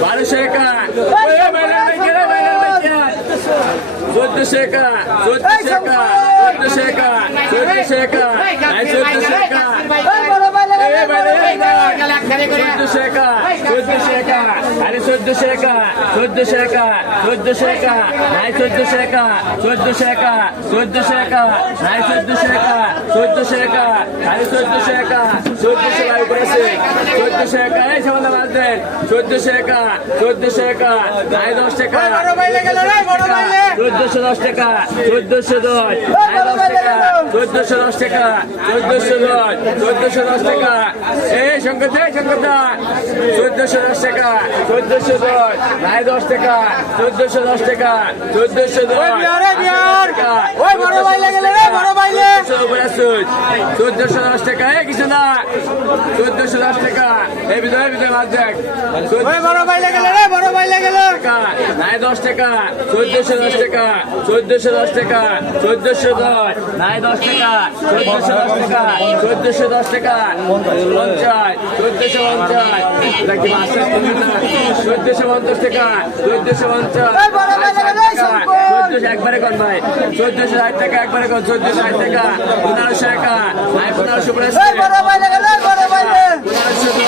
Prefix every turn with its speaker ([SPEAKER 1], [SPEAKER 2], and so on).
[SPEAKER 1] বারোশো একা চোদ্দশো একা চোদ্দশো একা চোদ্দশো একা চোদ্দশো একা চোদ্দশো একা চোদ্দশো একা চোদ্দশো একা আরে চোদ্দশো একা চোদ্দশো একা চোদ্দশো একা নাই চোদ্দশো একা চোদ্দশো একা চোদ্দশো একা নাই চোদ্দশো একা চোদ্দশো একা আরে চোদ্দশো একা চোদ্দশো করেছে। চোদ্দশো একা। এই সামান্য মাছ দেন চোদ্দশো একা চোদ্দশো একা নাই দশ টাকা চোদ্দশো দশ টাকা চোদ্দশো দশ নাই দশ টাকা চোদ্দশো দশ টাকা চোদ্দশো দশ চোদ্দশো দশ টাকা। এই দা শঙ্কর দা। চোদ্দশো দশ টাকা চোদ্দশো দশ নাই দশ টাকা চোদ্দশো দশ টাকা চোদ্দশো দশ চোদ্দশো দশ টাকা এই কিছু না চোদ্দশো দশ টাকা। এই বিধয় বিধয় মাছ দেখ। টাকা নাই দশ টাকা চোদ্দশো দশ টাকা চোদ্দশো দশ টাকা চোদ্দশো দশ নাই দশ টাকা চোদ্দশো দশ টাকা চোদ্দশো দশ টাকা পঞ্চাশ চোদ্দশো পঞ্চাশ। এটা কি মাস্টার চোদ্দশো পঞ্চাশ টাকা চোদ্দশো পঞ্চাশ চোদ্দশো একবারে কর ভাই? চোদ্দশো ষাট টাকা একবারে কর চোদ্দশো ষাট টাকা। পনেরোশো পনেরোশো পনেরোশো পনেরোশো